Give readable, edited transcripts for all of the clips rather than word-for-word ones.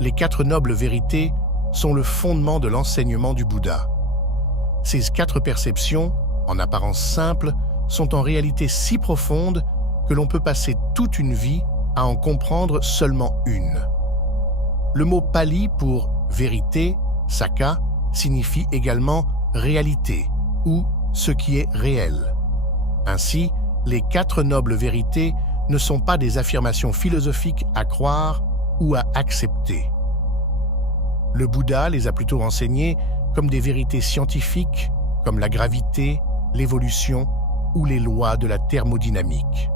les 4 nobles vérités sont le fondement de l'enseignement du Bouddha. Ces 4 perceptions, en apparence simples, sont en réalité si profondes que l'on peut passer toute une vie à en comprendre seulement une. Le mot pali pour vérité, saka, signifie également réalité ou ce qui est réel. Ainsi, les 4 nobles vérités ne sont pas des affirmations philosophiques à croire ou à accepter. Le Bouddha les a plutôt enseignées comme des vérités scientifiques, comme la gravité, l'évolution ou les lois de la thermodynamique.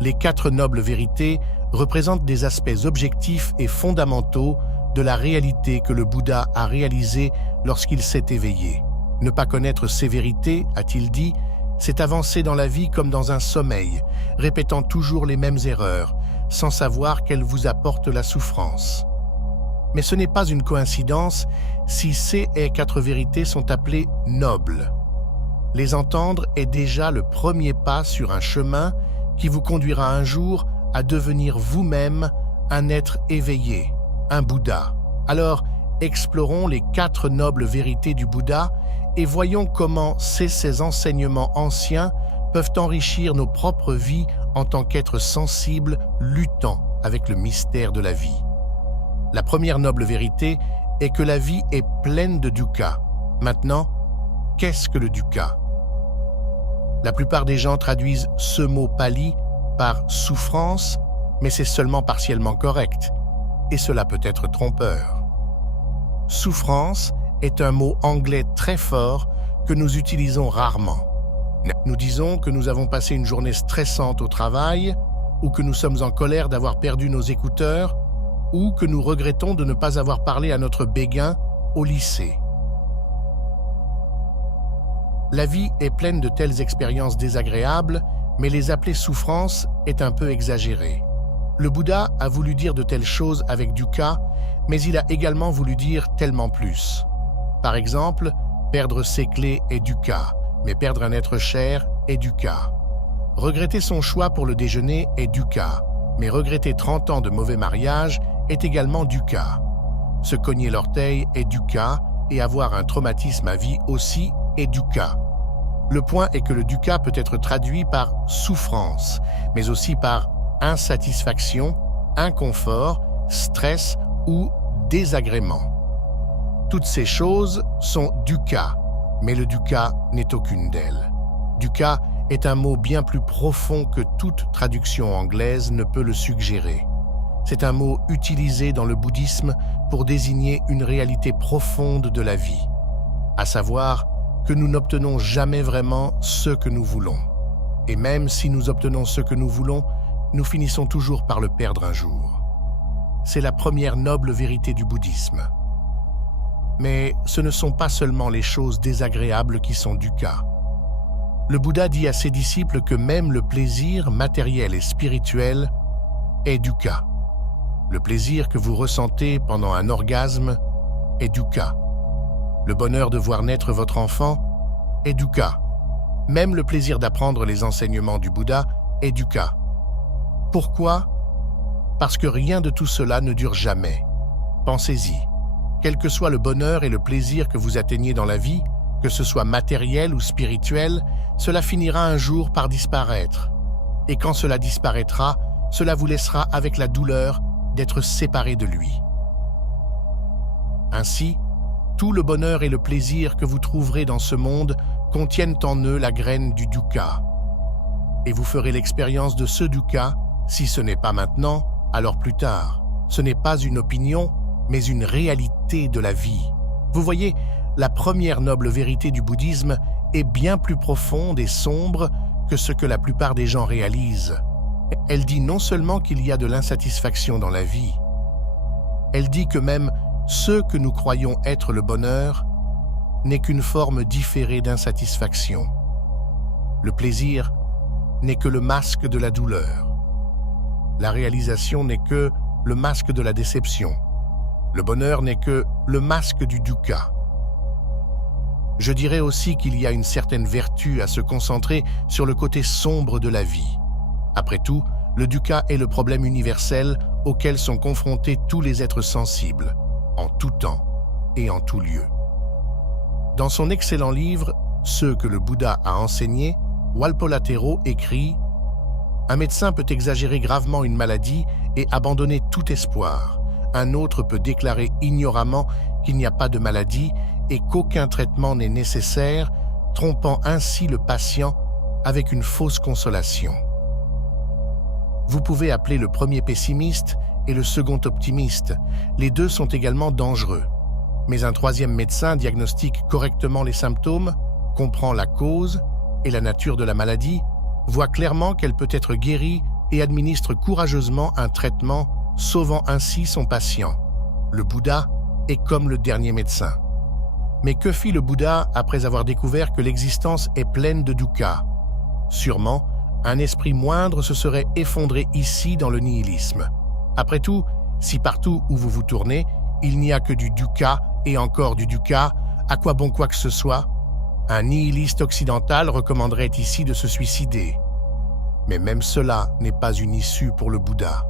Les 4 nobles vérités représentent des aspects objectifs et fondamentaux de la réalité que le Bouddha a réalisée lorsqu'il s'est éveillé. Ne pas connaître ces vérités, a-t-il dit, c'est avancer dans la vie comme dans un sommeil, répétant toujours les mêmes erreurs, sans savoir qu'elles vous apportent la souffrance. Mais ce n'est pas une coïncidence si ces 4 vérités sont appelées nobles. Les entendre est déjà le premier pas sur un chemin qui vous conduira un jour à devenir vous-même un être éveillé, un Bouddha. Alors, explorons les 4 nobles vérités du Bouddha et voyons comment ces enseignements anciens peuvent enrichir nos propres vies en tant qu'êtres sensibles luttant avec le mystère de la vie. La première noble vérité est que la vie est pleine de dukkha. Maintenant, qu'est-ce que le dukkha? La plupart des gens traduisent ce mot pali par souffrance, mais c'est seulement partiellement correct, et cela peut être trompeur. Souffrance est un mot anglais très fort que nous utilisons rarement. Nous disons que nous avons passé une journée stressante au travail, ou que nous sommes en colère d'avoir perdu nos écouteurs, ou que nous regrettons de ne pas avoir parlé à notre béguin au lycée. La vie est pleine de telles expériences désagréables, mais les appeler souffrance est un peu exagéré. Le Bouddha a voulu dire de telles choses avec dukkha, mais il a également voulu dire tellement plus. Par exemple, perdre ses clés est dukkha, mais perdre un être cher est dukkha. Regretter son choix pour le déjeuner est dukkha, mais regretter 30 ans de mauvais mariage est également dukkha. Se cogner l'orteil est dukkha et avoir un traumatisme à vie aussi est dukkha. Le point est que le dukkha peut être traduit par souffrance, mais aussi par insatisfaction, inconfort, stress ou désagrément. Toutes ces choses sont dukkha, mais le dukkha n'est aucune d'elles. Dukkha est un mot bien plus profond que toute traduction anglaise ne peut le suggérer. C'est un mot utilisé dans le bouddhisme pour désigner une réalité profonde de la vie, à savoir que nous n'obtenons jamais vraiment ce que nous voulons. Et même si nous obtenons ce que nous voulons, nous finissons toujours par le perdre un jour. C'est la première noble vérité du bouddhisme. Mais ce ne sont pas seulement les choses désagréables qui sont dukkha. Le Bouddha dit à ses disciples que même le plaisir matériel et spirituel est dukkha. Le plaisir que vous ressentez pendant un orgasme est dukkha. Le bonheur de voir naître votre enfant est dukkha. Même le plaisir d'apprendre les enseignements du Bouddha est dukkha. Pourquoi? Parce que rien de tout cela ne dure jamais. Pensez-y. Quel que soit le bonheur et le plaisir que vous atteignez dans la vie, que ce soit matériel ou spirituel, cela finira un jour par disparaître. Et quand cela disparaîtra, cela vous laissera avec la douleur d'être séparé de lui. Ainsi, tout le bonheur et le plaisir que vous trouverez dans ce monde contiennent en eux la graine du dukkha. Et vous ferez l'expérience de ce dukkha, si ce n'est pas maintenant, alors plus tard. Ce n'est pas une opinion, mais une réalité de la vie. Vous voyez, la première noble vérité du bouddhisme est bien plus profonde et sombre que ce que la plupart des gens réalisent. Elle dit non seulement qu'il y a de l'insatisfaction dans la vie, elle dit que même ce que nous croyons être le bonheur n'est qu'une forme différée d'insatisfaction. Le plaisir n'est que le masque de la douleur. La réalisation n'est que le masque de la déception. Le bonheur n'est que le masque du dukkha. Je dirais aussi qu'il y a une certaine vertu à se concentrer sur le côté sombre de la vie. Après tout, le dukkha est le problème universel auquel sont confrontés tous les êtres sensibles, en tout temps et en tout lieu. Dans son excellent livre « Ceux que le Bouddha a enseignés », Walpolatero écrit « Un médecin peut exagérer gravement une maladie et abandonner tout espoir. Un autre peut déclarer ignoramment qu'il n'y a pas de maladie et qu'aucun traitement n'est nécessaire, trompant ainsi le patient avec une fausse consolation. Vous pouvez appeler le premier pessimiste et le second optimiste. Les deux sont également dangereux. Mais un troisième médecin diagnostique correctement les symptômes, comprend la cause et la nature de la maladie, voit clairement qu'elle peut être guérie et administre courageusement un traitement, sauvant ainsi son patient. Le Bouddha est comme le dernier médecin. Mais que fit le Bouddha après avoir découvert que l'existence est pleine de dukkha? Sûrement, un esprit moindre se serait effondré ici dans le nihilisme. Après tout, si partout où vous vous tournez, il n'y a que du dukkha et encore du dukkha, à quoi bon quoi que ce soit? Un nihiliste occidental recommanderait ici de se suicider. Mais même cela n'est pas une issue pour le Bouddha.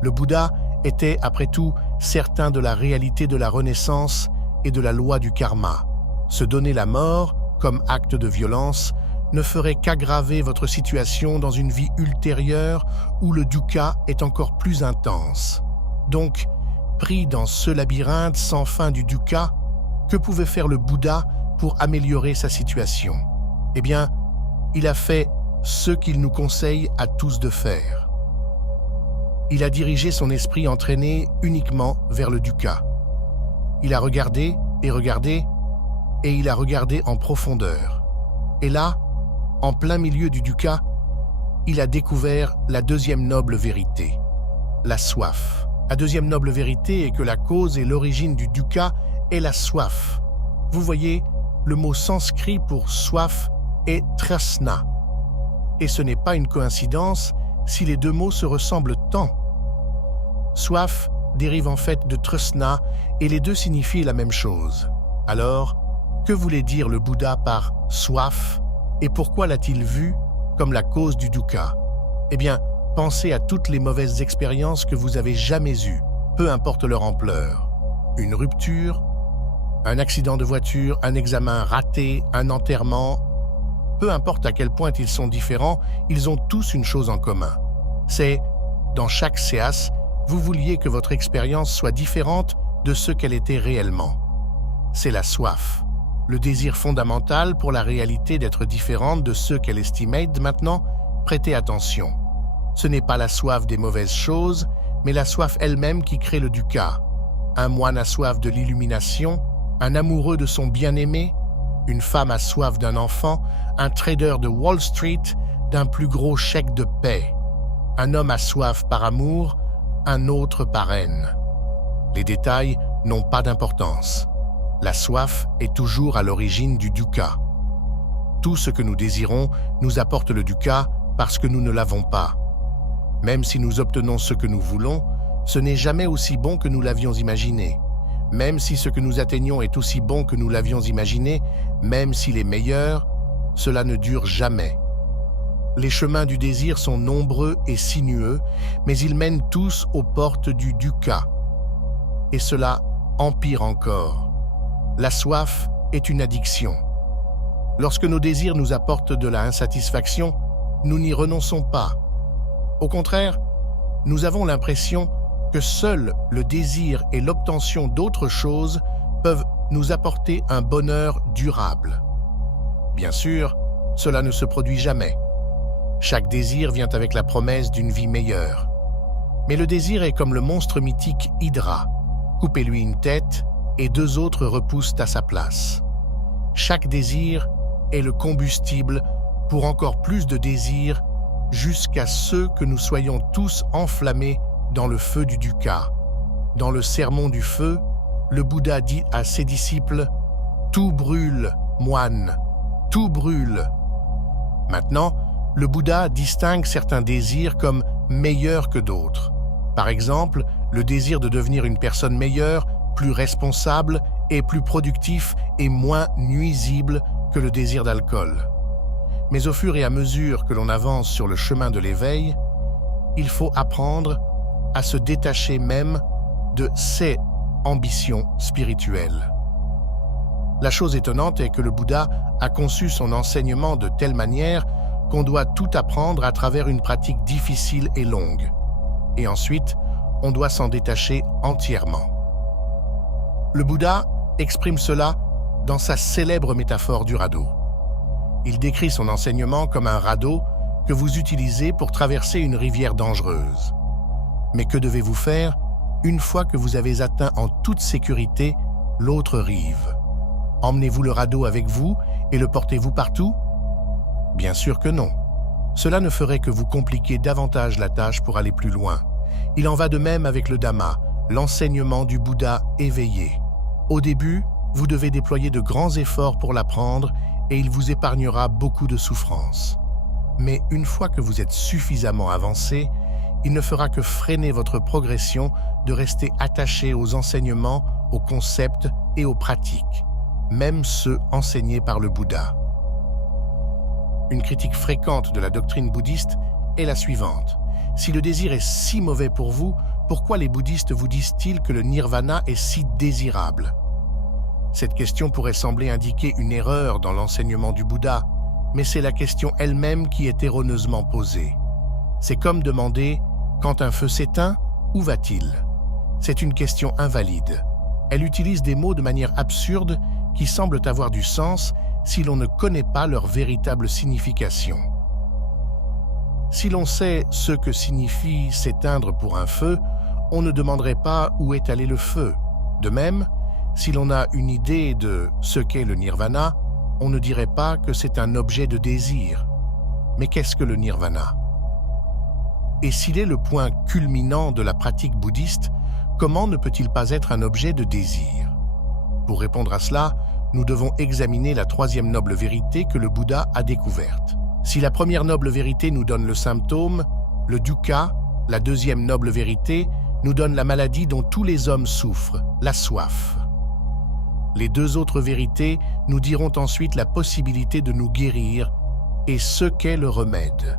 Le Bouddha était, après tout, certain de la réalité de la renaissance et de la loi du karma. Se donner la mort, comme acte de violence, ne ferait qu'aggraver votre situation dans une vie ultérieure où le dukkha est encore plus intense. Donc, pris dans ce labyrinthe sans fin du dukkha, que pouvait faire le Bouddha pour améliorer sa situation? Eh bien, il a fait ce qu'il nous conseille à tous de faire. Il a dirigé son esprit entraîné uniquement vers le dukkha. Il a regardé et regardé, et il a regardé en profondeur. Et là, en plein milieu du dukkha, il a découvert la deuxième noble vérité, la soif. La deuxième noble vérité est que la cause et l'origine du dukkha est la soif. Vous voyez, le mot sanskrit pour soif est trasna. Et ce n'est pas une coïncidence si les deux mots se ressemblent tant. Soif dérive en fait de trasna et les deux signifient la même chose. Alors, que voulait dire le Bouddha par soif et pourquoi l'a-t-il vu comme la cause du dukkha? Eh bien, pensez à toutes les mauvaises expériences que vous avez jamais eues, peu importe leur ampleur. Une rupture, un accident de voiture, un examen raté, un enterrement. Peu importe à quel point ils sont différents, ils ont tous une chose en commun. C'est, dans chaque séance, vous vouliez que votre expérience soit différente de ce qu'elle était réellement. C'est la soif, le désir fondamental pour la réalité d'être différente de ce qu'elle estimait. Maintenant, prêtez attention. Ce n'est pas la soif des mauvaises choses, mais la soif elle-même qui crée le dukkha. Un moine a soif de l'illumination, un amoureux de son bien-aimé, une femme a soif d'un enfant, un trader de Wall Street d'un plus gros chèque de paix. Un homme a soif par amour, un autre par haine. Les détails n'ont pas d'importance. La soif est toujours à l'origine du dukkha. Tout ce que nous désirons nous apporte le dukkha parce que nous ne l'avons pas. Même si nous obtenons ce que nous voulons, ce n'est jamais aussi bon que nous l'avions imaginé. Même si ce que nous atteignons est aussi bon que nous l'avions imaginé, même s'il est meilleur, cela ne dure jamais. Les chemins du désir sont nombreux et sinueux, mais ils mènent tous aux portes du dukkha. Et cela empire encore. La soif est une addiction. Lorsque nos désirs nous apportent de la insatisfaction, nous n'y renonçons pas. Au contraire, nous avons l'impression que seul le désir et l'obtention d'autres choses peuvent nous apporter un bonheur durable. Bien sûr, cela ne se produit jamais. Chaque désir vient avec la promesse d'une vie meilleure. Mais le désir est comme le monstre mythique Hydra. Coupez-lui une tête et deux autres repoussent à sa place. Chaque désir est le combustible pour encore plus de désirs jusqu'à ce que nous soyons tous enflammés dans le feu du dukkha. Dans le sermon du feu, le Bouddha dit à ses disciples « Tout brûle, moine, tout brûle ». Maintenant, le Bouddha distingue certains désirs comme meilleurs que d'autres. Par exemple, le désir de devenir une personne meilleure, plus responsable et plus productif est moins nuisible que le désir d'alcool. Mais au fur et à mesure que l'on avance sur le chemin de l'éveil, il faut apprendre à se détacher même de ses ambitions spirituelles. La chose étonnante est que le Bouddha a conçu son enseignement de telle manière qu'on doit tout apprendre à travers une pratique difficile et longue. Et ensuite, on doit s'en détacher entièrement. Le Bouddha exprime cela dans sa célèbre métaphore du radeau. Il décrit son enseignement comme un radeau que vous utilisez pour traverser une rivière dangereuse. Mais que devez-vous faire une fois que vous avez atteint en toute sécurité l'autre rive? Emmenez-vous le radeau avec vous et le portez-vous partout? Bien sûr que non. Cela ne ferait que vous compliquer davantage la tâche pour aller plus loin. Il en va de même avec le Dhamma, l'enseignement du Bouddha éveillé. Au début, vous devez déployer de grands efforts pour l'apprendre et il vous épargnera beaucoup de souffrances. Mais une fois que vous êtes suffisamment avancé, il ne fera que freiner votre progression de rester attaché aux enseignements, aux concepts et aux pratiques, même ceux enseignés par le Bouddha. Une critique fréquente de la doctrine bouddhiste est la suivante. Si le désir est si mauvais pour vous, pourquoi les bouddhistes vous disent-ils que le nirvana est si désirable? Cette question pourrait sembler indiquer une erreur dans l'enseignement du Bouddha, mais c'est la question elle-même qui est erroneusement posée. C'est comme demander « quand un feu s'éteint, où va-t-il » C'est une question invalide. Elle utilise des mots de manière absurde qui semblent avoir du sens si l'on ne connaît pas leur véritable signification. Si l'on sait ce que signifie s'éteindre pour un feu, on ne demanderait pas où est allé le feu. De même, si l'on a une idée de ce qu'est le nirvana, on ne dirait pas que c'est un objet de désir. Mais qu'est-ce que le nirvana? Et s'il est le point culminant de la pratique bouddhiste, comment ne peut-il pas être un objet de désir? Pour répondre à cela, nous devons examiner la troisième noble vérité que le Bouddha a découverte. Si la première noble vérité nous donne le symptôme, le dukkha, la deuxième noble vérité nous donne la maladie dont tous les hommes souffrent, la soif. Les deux autres vérités nous diront ensuite la possibilité de nous guérir et ce qu'est le remède.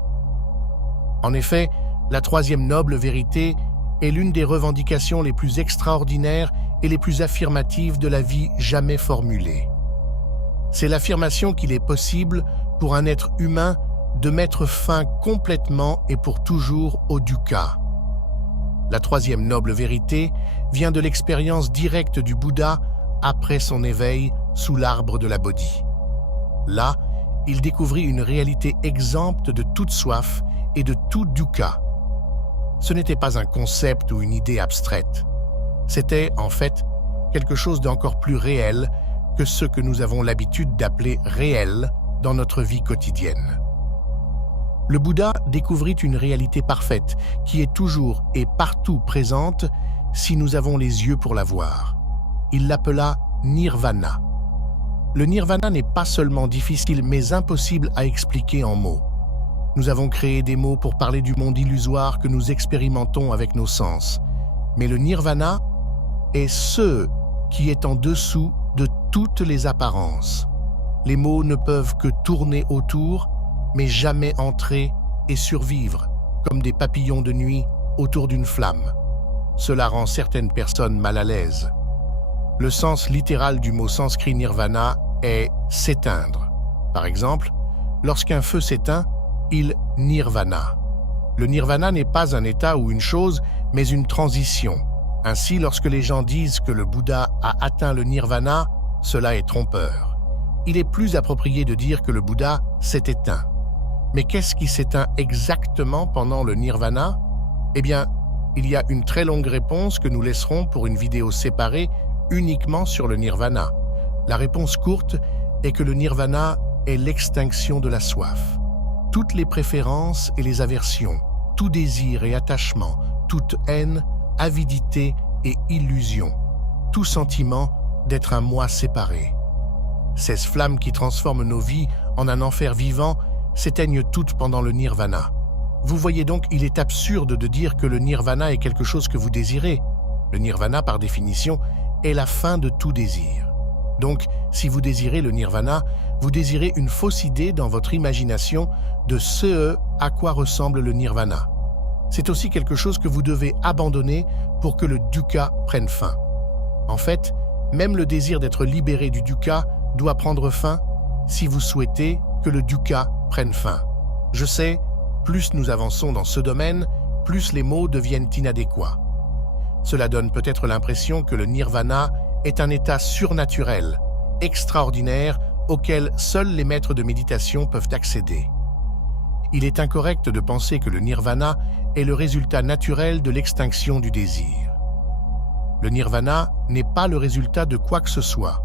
En effet, la troisième noble vérité est l'une des revendications les plus extraordinaires et les plus affirmatives de la vie jamais formulée. C'est l'affirmation qu'il est possible pour un être humain de mettre fin complètement et pour toujours au dukkha. La troisième noble vérité vient de l'expérience directe du Bouddha après son éveil sous l'arbre de la Bodhi. Là, il découvrit une réalité exempte de toute soif et de tout dukkha. Ce n'était pas un concept ou une idée abstraite. C'était, en fait, quelque chose d'encore plus réel que ce que nous avons l'habitude d'appeler réel dans notre vie quotidienne. Le Bouddha découvrit une réalité parfaite qui est toujours et partout présente si nous avons les yeux pour la voir. Il l'appela nirvana. Le nirvana n'est pas seulement difficile mais impossible à expliquer en mots. Nous avons créé des mots pour parler du monde illusoire que nous expérimentons avec nos sens. Mais le nirvana est ce qui est en dessous de toutes les apparences. Les mots ne peuvent que tourner autour, mais jamais entrer et survivre, comme des papillons de nuit autour d'une flamme. Cela rend certaines personnes mal à l'aise. Le sens littéral du mot sanskrit nirvana est « s'éteindre ». Par exemple, lorsqu'un feu s'éteint, il nirvana. Le nirvana n'est pas un état ou une chose, mais une transition. Ainsi, lorsque les gens disent que le Bouddha a atteint le nirvana, cela est trompeur. Il est plus approprié de dire que le Bouddha s'est éteint. Mais qu'est-ce qui s'éteint exactement pendant le nirvana? Eh bien, il y a une très longue réponse que nous laisserons pour une vidéo séparée uniquement sur le nirvana. La réponse courte est que le nirvana est l'extinction de la soif. Toutes les préférences et les aversions, tout désir et attachement, toute haine, avidité et illusion, tout sentiment d'être un moi séparé. Ces flammes qui transforment nos vies en un enfer vivant s'éteignent toutes pendant le nirvana. Vous voyez donc, il est absurde de dire que le nirvana est quelque chose que vous désirez. Le nirvana, par définition, est la fin de tout désir. Donc, si vous désirez le nirvana, vous désirez une fausse idée dans votre imagination de ce à quoi ressemble le nirvana. c'est aussi quelque chose que vous devez abandonner pour que le dukkha prenne fin. En fait, même le désir d'être libéré du dukkha doit prendre fin si vous souhaitez que le dukkha prenne fin. Je sais, plus nous avançons dans ce domaine, plus les mots deviennent inadéquats. Cela donne peut-être l'impression que le nirvana est un état surnaturel, extraordinaire, auquel seuls les maîtres de méditation peuvent accéder. Il est incorrect de penser que le nirvana est le résultat naturel de l'extinction du désir. Le nirvana n'est pas le résultat de quoi que ce soit.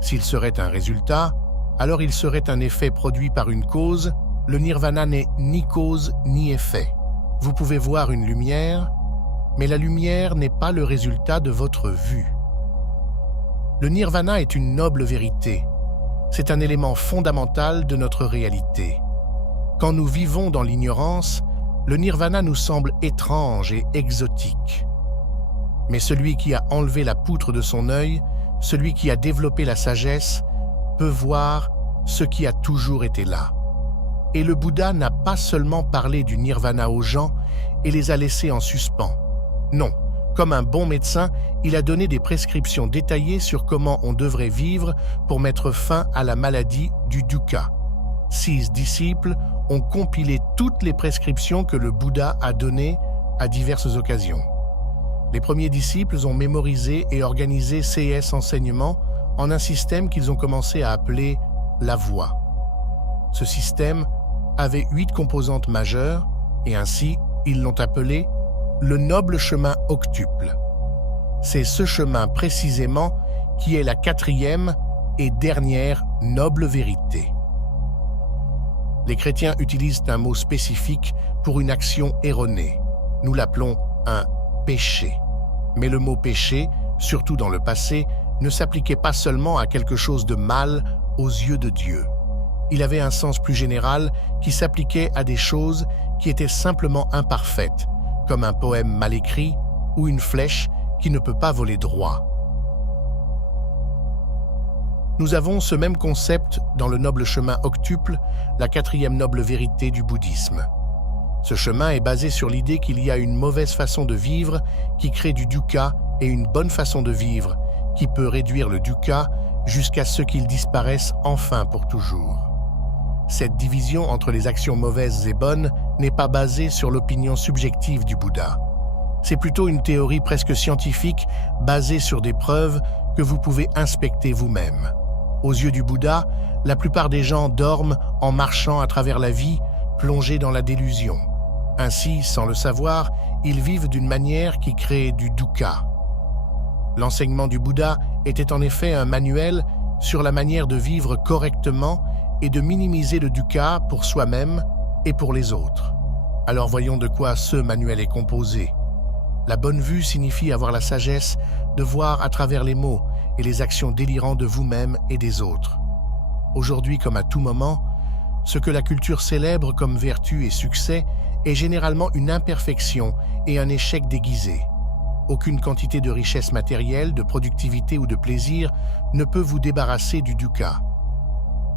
S'il serait un résultat, alors il serait un effet produit par une cause. Le nirvana n'est ni cause ni effet. Vous pouvez voir une lumière, mais la lumière n'est pas le résultat de votre vue. Le nirvana est une noble vérité. C'est un élément fondamental de notre réalité. Quand nous vivons dans l'ignorance, le nirvana nous semble étrange et exotique. Mais celui qui a enlevé la poutre de son œil, celui qui a développé la sagesse, peut voir ce qui a toujours été là. Et le Bouddha n'a pas seulement parlé du nirvana aux gens et les a laissés en suspens. Non, comme un bon médecin, il a donné des prescriptions détaillées sur comment on devrait vivre pour mettre fin à la maladie du dukkha. 6 disciples ont compilé toutes les prescriptions que le Bouddha a données à diverses occasions. Les premiers disciples ont mémorisé et organisé ces enseignements en un système qu'ils ont commencé à appeler la voie. Ce système avait 8 composantes majeures et ainsi ils l'ont appelé le noble chemin octuple. C'est ce chemin précisément qui est la 4e et dernière noble vérité. Les chrétiens utilisent un mot spécifique pour une action erronée. Nous l'appelons un péché. Mais le mot péché, surtout dans le passé, ne s'appliquait pas seulement à quelque chose de mal aux yeux de Dieu. Il avait un sens plus général qui s'appliquait à des choses qui étaient simplement imparfaites, comme un poème mal écrit ou une flèche qui ne peut pas voler droit. Nous avons ce même concept dans le noble chemin octuple, la 4e noble vérité du bouddhisme. Ce chemin est basé sur l'idée qu'il y a une mauvaise façon de vivre qui crée du dukkha et une bonne façon de vivre qui peut réduire le dukkha jusqu'à ce qu'il disparaisse enfin pour toujours. Cette division entre les actions mauvaises et bonnes n'est pas basée sur l'opinion subjective du Bouddha. C'est plutôt une théorie presque scientifique basée sur des preuves que vous pouvez inspecter vous-même. Aux yeux du Bouddha, la plupart des gens dorment en marchant à travers la vie, plongés dans la délusion. Ainsi, sans le savoir, ils vivent d'une manière qui crée du dukkha. L'enseignement du Bouddha était en effet un manuel sur la manière de vivre correctement et de minimiser le dukkha pour soi-même et pour les autres. Alors voyons de quoi ce manuel est composé. La bonne vue signifie avoir la sagesse de voir à travers les mots et les actions délirantes de vous-même et des autres. Aujourd'hui comme à tout moment, ce que la culture célèbre comme vertu et succès est généralement une imperfection et un échec déguisé. Aucune quantité de richesse matérielle, de productivité ou de plaisir ne peut vous débarrasser du dukkha.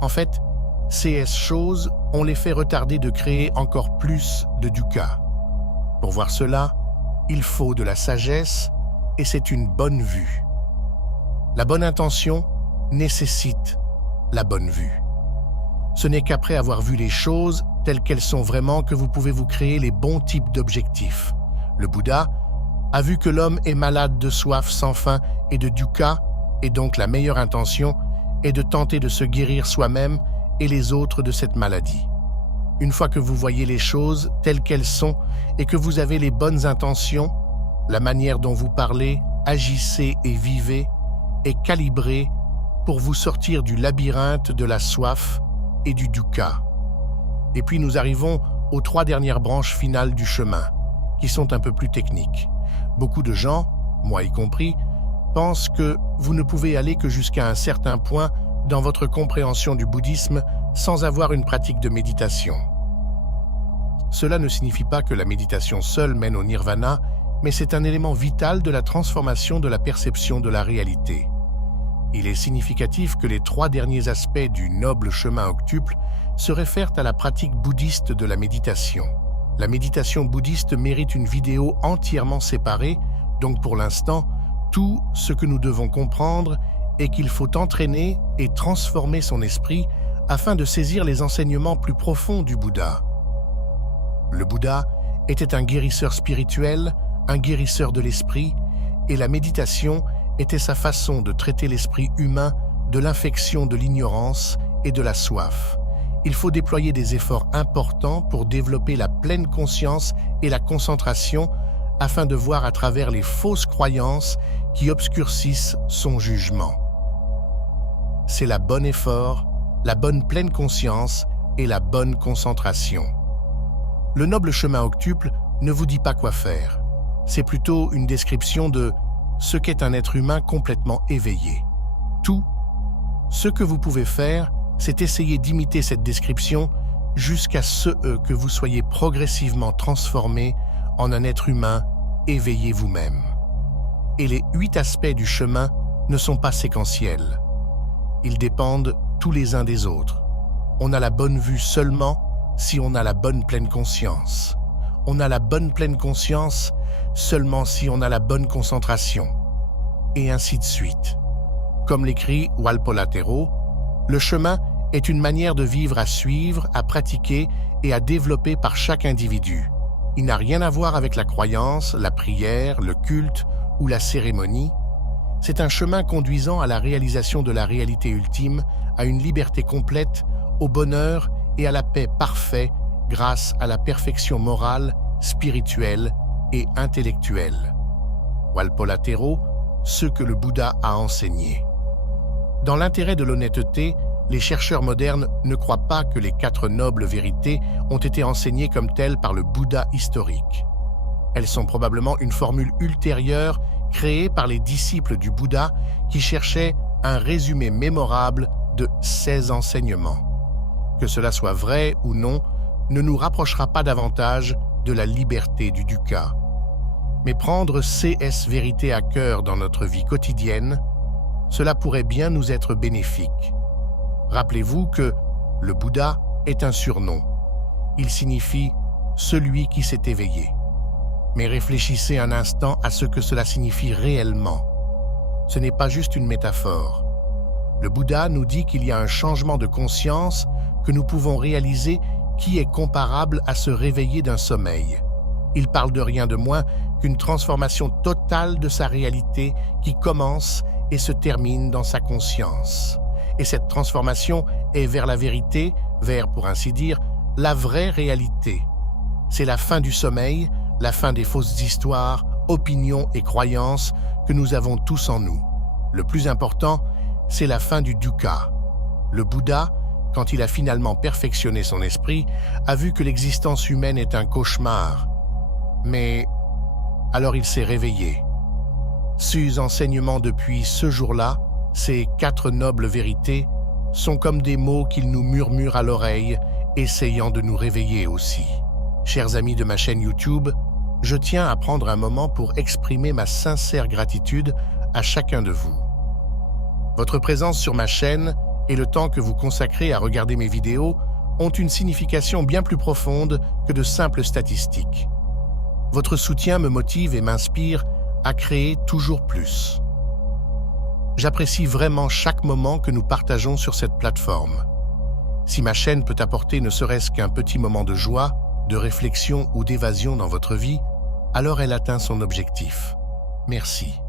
En fait, ces choses ont l'effet retardé de créer encore plus de dukkha. Pour voir cela, il faut de la sagesse et c'est une bonne vue. La bonne intention nécessite la bonne vue. Ce n'est qu'après avoir vu les choses telles qu'elles sont vraiment que vous pouvez vous créer les bons types d'objectifs. Le Bouddha a vu que l'homme est malade de soif sans fin et de dukkha, et donc la meilleure intention est de tenter de se guérir soi-même et les autres de cette maladie. Une fois que vous voyez les choses telles qu'elles sont et que vous avez les bonnes intentions, la manière dont vous parlez, agissez et vivez est calibrée pour vous sortir du labyrinthe de la soif et du dukkha. Et puis nous arrivons aux 3 dernières branches finales du chemin, qui sont un peu plus techniques. Beaucoup de gens, moi y compris, pensent que vous ne pouvez aller que jusqu'à un certain point dans votre compréhension du bouddhisme sans avoir une pratique de méditation. Cela ne signifie pas que la méditation seule mène au nirvana, mais c'est un élément vital de la transformation de la perception de la réalité. Il est significatif que les 3 derniers aspects du noble chemin octuple se réfèrent à la pratique bouddhiste de la méditation. La méditation bouddhiste mérite une vidéo entièrement séparée, donc pour l'instant, tout ce que nous devons comprendre est qu'il faut entraîner et transformer son esprit afin de saisir les enseignements plus profonds du Bouddha. Le Bouddha était un guérisseur spirituel, un guérisseur de l'esprit, et la méditation était sa façon de traiter l'esprit humain de l'infection de l'ignorance et de la soif. Il faut déployer des efforts importants pour développer la pleine conscience et la concentration afin de voir à travers les fausses croyances qui obscurcissent son jugement. C'est la bonne effort, la bonne pleine conscience et la bonne concentration. Le noble chemin octuple ne vous dit pas quoi faire. C'est plutôt une description de ce qu'est un être humain complètement éveillé. Tout ce que vous pouvez faire, c'est essayer d'imiter cette description jusqu'à ce que vous soyez progressivement transformé en un être humain éveillé vous-même. Et les 8 aspects du chemin ne sont pas séquentiels. Ils dépendent tous les uns des autres. On a la bonne vue seulement si on a la bonne pleine conscience. On a la bonne pleine conscience seulement si on a la bonne concentration. Et ainsi de suite. Comme l'écrit Walpola Tero, le chemin est une manière de vivre à suivre, à pratiquer et à développer par chaque individu. Il n'a rien à voir avec la croyance, la prière, le culte ou la cérémonie. C'est un chemin conduisant à la réalisation de la réalité ultime, à une liberté complète, au bonheur et à la paix parfaite grâce à la perfection morale, spirituelle et intellectuelle. Walpola Tero, ce que le Bouddha a enseigné. Dans l'intérêt de l'honnêteté, les chercheurs modernes ne croient pas que les 4 nobles vérités ont été enseignées comme telles par le Bouddha historique. Elles sont probablement une formule ultérieure créée par les disciples du Bouddha qui cherchaient un résumé mémorable de ses enseignements. Que cela soit vrai ou non, ne nous rapprochera pas davantage de la liberté du dukkha. Mais prendre ces vérités à cœur dans notre vie quotidienne, cela pourrait bien nous être bénéfique. Rappelez-vous que le Bouddha est un surnom. Il signifie « celui qui s'est éveillé ». Mais réfléchissez un instant à ce que cela signifie réellement. Ce n'est pas juste une métaphore. Le Bouddha nous dit qu'il y a un changement de conscience que nous pouvons réaliser qui est comparable à se réveiller d'un sommeil. Il parle de rien de moins qu'une transformation totale de sa réalité qui commence et se termine dans sa conscience. Et cette transformation est vers la vérité, vers, pour ainsi dire, la vraie réalité. C'est la fin du sommeil, la fin des fausses histoires, opinions et croyances que nous avons tous en nous. Le plus important, c'est la fin du dukkha. Le Bouddha, quand il a finalement perfectionné son esprit, a vu que l'existence humaine est un cauchemar. Mais alors il s'est réveillé. Ses enseignements depuis ce jour-là, ces 4 nobles vérités, sont comme des mots qu'il nous murmure à l'oreille, essayant de nous réveiller aussi. Chers amis de ma chaîne YouTube, je tiens à prendre un moment pour exprimer ma sincère gratitude à chacun de vous. Votre présence sur ma chaîne et le temps que vous consacrez à regarder mes vidéos ont une signification bien plus profonde que de simples statistiques. Votre soutien me motive et m'inspire à créer toujours plus. J'apprécie vraiment chaque moment que nous partageons sur cette plateforme. Si ma chaîne peut apporter ne serait-ce qu'un petit moment de joie, de réflexion ou d'évasion dans votre vie, alors elle atteint son objectif. Merci.